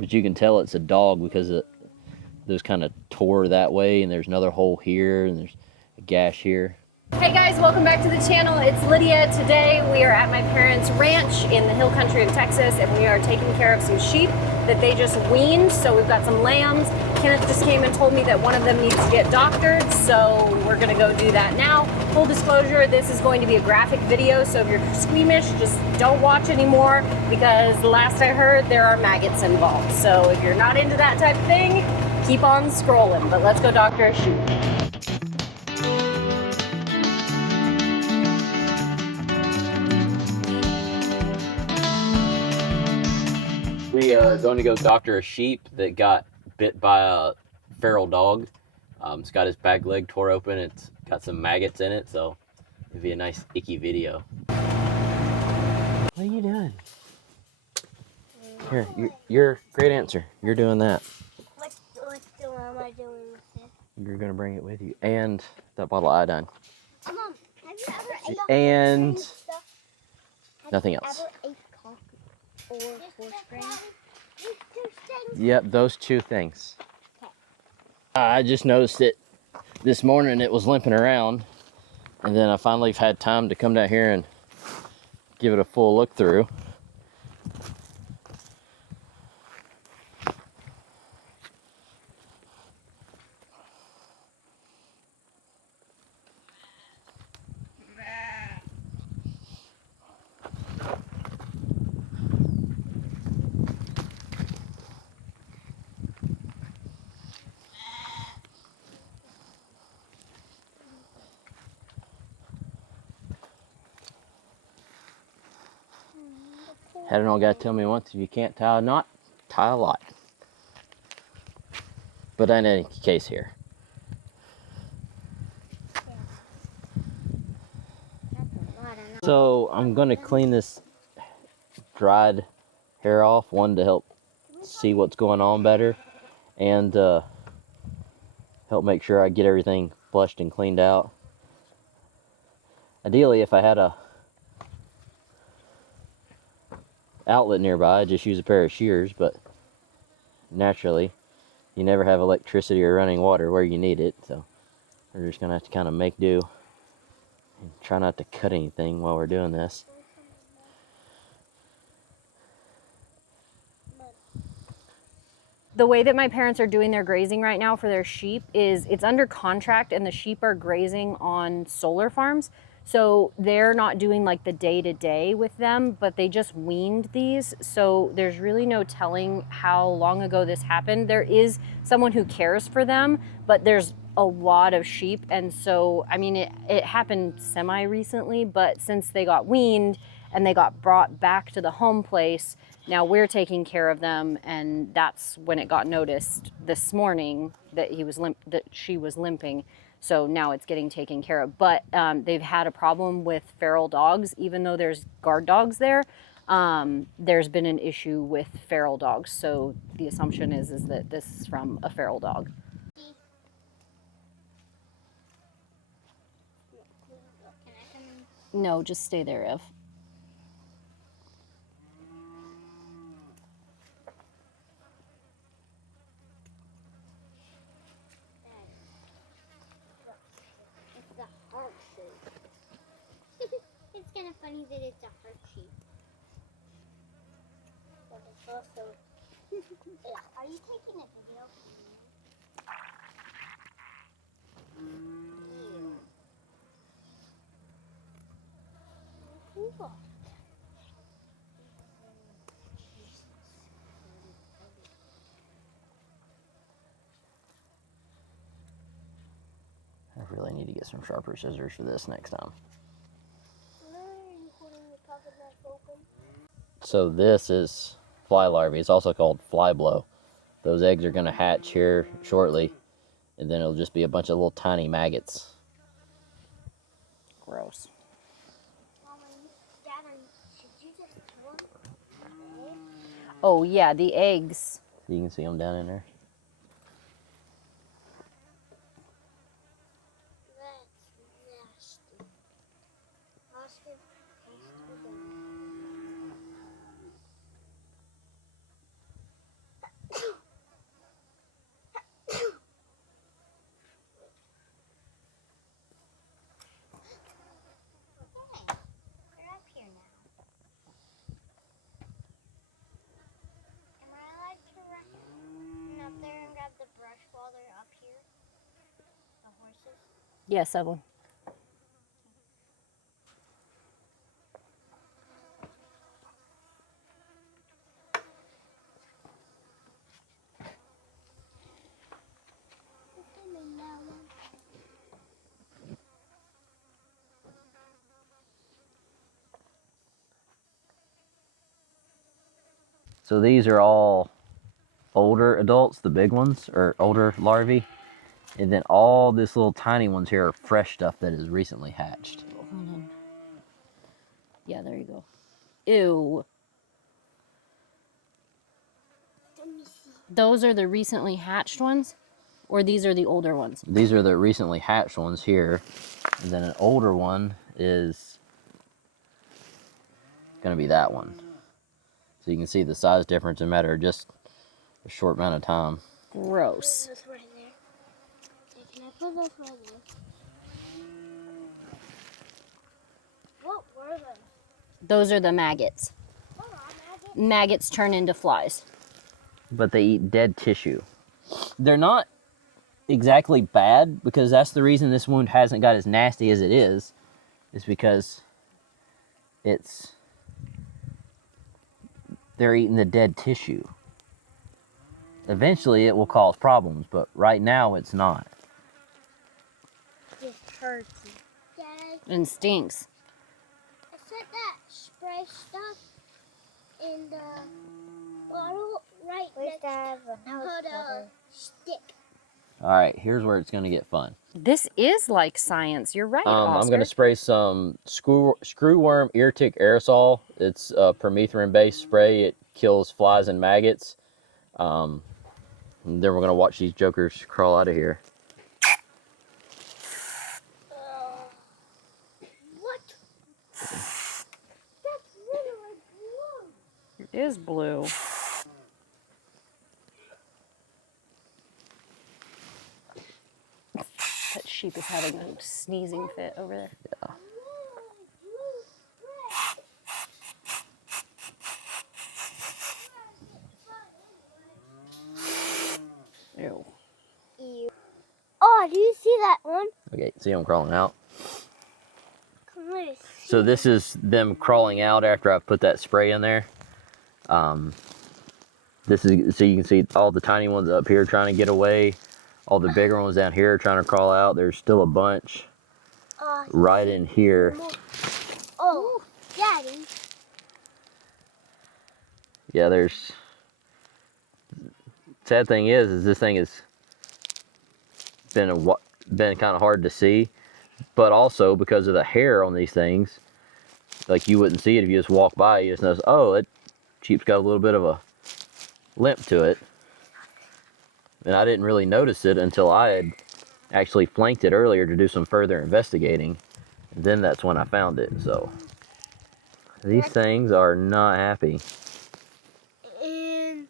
But you can tell it's a dog because those kind of tore that way, and there's another hole here, and there's a gash here. Hey guys, welcome back to the channel. It's Lydia. Today we are at my parents' ranch in the hill country of Texas, and we are taking care of some sheep that they just weaned. So we've got some lambs. Kenneth just came and told me that one of them needs to get doctored, so we're gonna go do that now. Full disclosure, this is going to be a graphic video, so if you're squeamish, just don't watch anymore, because last I heard there are maggots involved. So if you're not into that type of thing, keep on scrolling, but let's go doctor a sheep. We are going to go doctor a sheep that got bit by a feral dog. It's got his back leg tore open. It's got some maggots in it, so it'd be a nice icky video. What are you doing? Here, your great answer. You're doing that. What am I doing with this? You're gonna bring it with you, and that bottle of iodine, Mom, have you ever ate and stuff? nothing else. Have you ever ate coffee or horse grain? Yep, those two things. I just noticed it this morning. It was limping around, and then I finally had time to come down here and give it a full look through. Had an old guy tell me once, if you can't tie a knot, tie a lot. But in any case here. So I'm gonna clean this dried hair off, one to help see what's going on better, and help make sure I get everything flushed and cleaned out. Ideally, if I had a outlet nearby, I'd just use a pair of shears, but naturally you never have electricity or running water where you need it, so we're just gonna have to kind of make do and try not to cut anything while we're doing this. The way that my parents are doing their grazing right now for their sheep is it's under contract, and the sheep are grazing on solar farms. So they're not doing like the day-to-day with them, but they just weaned these. So there's really no telling how long ago this happened. There is someone who cares for them, but there's a lot of sheep. And so, I mean, it happened semi-recently, but since they got weaned and they got brought back to the home place, now we're taking care of them, and that's when it got noticed this morning that she was limping. So now it's getting taken care of. But they've had a problem with feral dogs, even though there's guard dogs there. There's been an issue with feral dogs. So the assumption is that this is from a feral dog. No, just stay there, Ev. It's kind of funny that it's a heart shape. But it's also... Are you taking a video? Cool. I really need to get some sharper scissors for this next time. So this is fly larvae. It's also called fly blow. Those eggs are going to hatch here shortly, and then it'll just be a bunch of little tiny maggots. Gross. Oh yeah, the eggs. You can see them down in there. fresh water up here? The horses? Yes, Evelyn. So these are all older adults, the big ones, or older larvae. And then all this little tiny ones here are fresh stuff that is recently hatched. Hold on. Yeah, there you go. Ew. Let me see. Those are the recently hatched ones? Or these are the older ones? These are the recently hatched ones here. And then an older one is going to be that one. So you can see the size difference in a matter of just a short amount of time. Gross. This right there. Okay, can I put this right there? What were those? Those are the maggots. Oh, maggots. Maggots turn into flies. But they eat dead tissue. They're not exactly bad, because that's the reason this wound hasn't got as nasty as it is because they're eating the dead tissue. Eventually it will cause problems, but right now it's not. It hurts me. Dad, And stinks. I set that spray stuff in the bottle right next to the stick. All right, here's where it's going to get fun. This is like science. You're right, Oscar. I'm going to spray some screwworm ear tick aerosol. It's a permethrin-based spray. It kills flies and maggots. And then we're going to watch these jokers crawl out of here. What? That's literally blue. It is blue. That sheep is having a sneezing fit over there. Yeah. Ew. Ew. Oh, do you see that one? Okay, see them crawling out? Come on. So this is them crawling out after I've put that spray in there. This is so you can see all the tiny ones up here trying to get away. All the bigger ones down here trying to crawl out. There's still a bunch right in here. Oh, Daddy. Yeah, there's... Sad thing is this thing has been kind of hard to see, but also because of the hair on these things, like you wouldn't see it if you just walk by. You just notice, oh, that sheep's got a little bit of a limp to it. And I didn't really notice it until I had actually flanked it earlier to do some further investigating. And then that's when I found it. So these things are not happy. And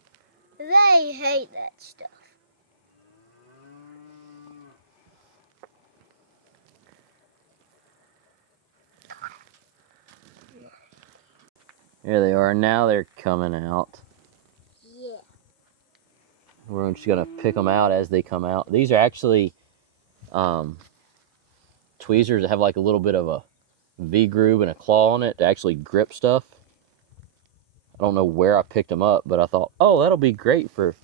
they hate that stuff. Here they are. Now they're coming out. Yeah. We're just going to pick them out as they come out. These are actually tweezers that have like a little bit of a V-groove and a claw on it to actually grip stuff. I don't know where I picked them up, but I thought, oh, that'll be great for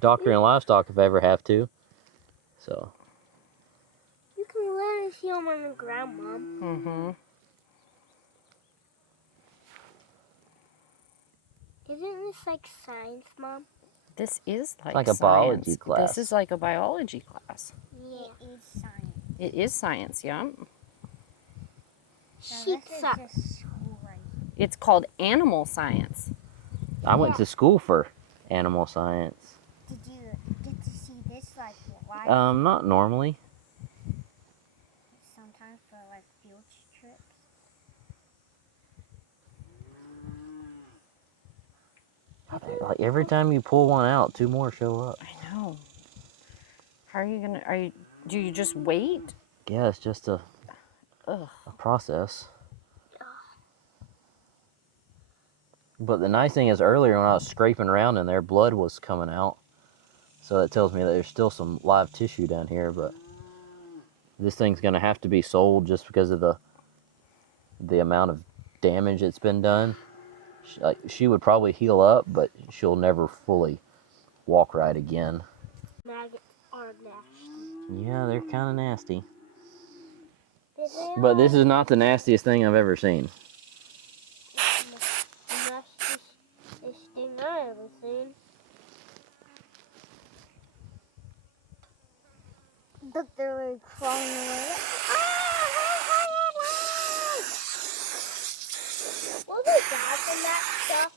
doctoring livestock if I ever have to. So. You can literally see them on the ground, Mom. Mm-hmm. Isn't this like science, Mom? This is like a science. biology class. This is like a biology class. Yeah. It is science. It is science, yeah. Sheep science. It's called animal science. I went to school for animal science. Did you get to see this like live? Not normally. Sometimes for like field trips. Like every time you pull one out, two more show up. I know. How are you gonna? Do you just wait? Yeah, it's just a process. But the nice thing is, earlier when I was scraping around in there, blood was coming out. So that tells me that there's still some live tissue down here, but this thing's gonna have to be sold just because of the amount of damage it's been done. She would probably heal up, but she'll never fully walk right again. Maggots are nasty. Yeah, they're kind of nasty. They But this are is not the nastiest thing I've ever seen. the nastiest thing I ever seen. Look, they're like crawling away. What was that from that stuff?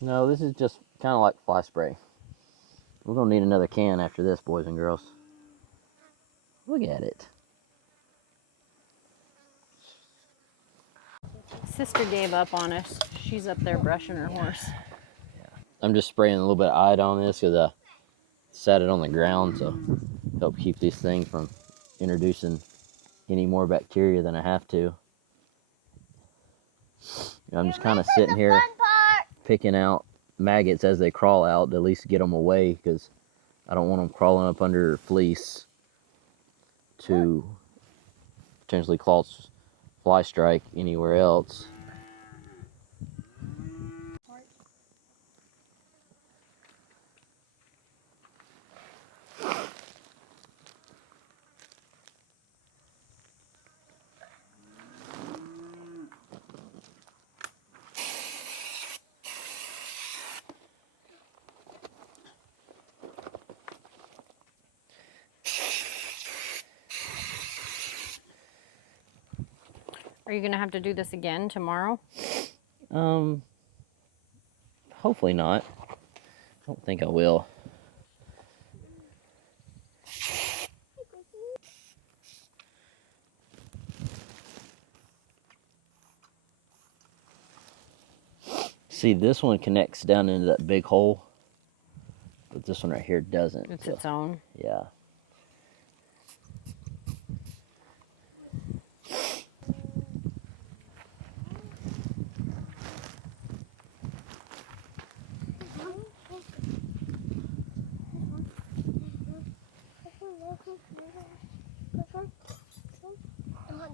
No, this is just kind of like fly spray. We're gonna need another can after this, boys and girls. Look at it. Sister gave up on us. She's up there brushing her horse. I'm just spraying a little bit of iodine on this because I sat it on the ground to help keep these things from introducing any more bacteria than I have to. I'm just kind of sitting here picking out maggots as they crawl out to at least get them away, because I don't want them crawling up under fleece to potentially cause fly strike anywhere else. Are you gonna have to do this again tomorrow? Hopefully not. I don't think I will. See, this one connects down into that big hole, but this one right here doesn't. It's its own. Yeah.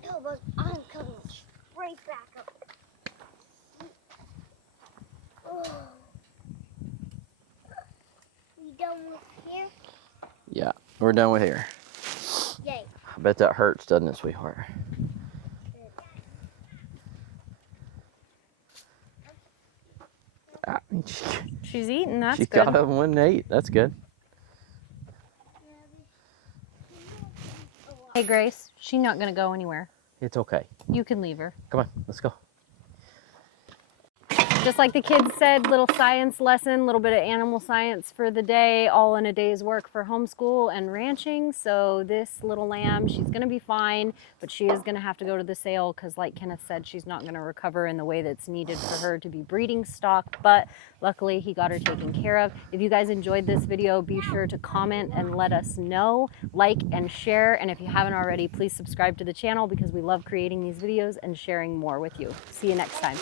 No, but I'm coming straight back up. Oh. We done with here? Yeah, we're done with here. Yay. I bet that hurts, doesn't it, sweetheart? Ah, She's eating, that's she good. got up and went and ate. That's good. Hey Grace, she's not gonna go anywhere. It's okay. You can leave her. Come on, let's go. Just like the kids said, little science lesson, little bit of animal science for the day, all in a day's work for homeschool and ranching. So this little lamb, she's gonna be fine, but she is gonna have to go to the sale because like Kenneth said, she's not gonna recover in the way that's needed for her to be breeding stock, but luckily he got her taken care of. If you guys enjoyed this video, be sure to comment and let us know, like and share. And if you haven't already, please subscribe to the channel because we love creating these videos and sharing more with you. See you next time.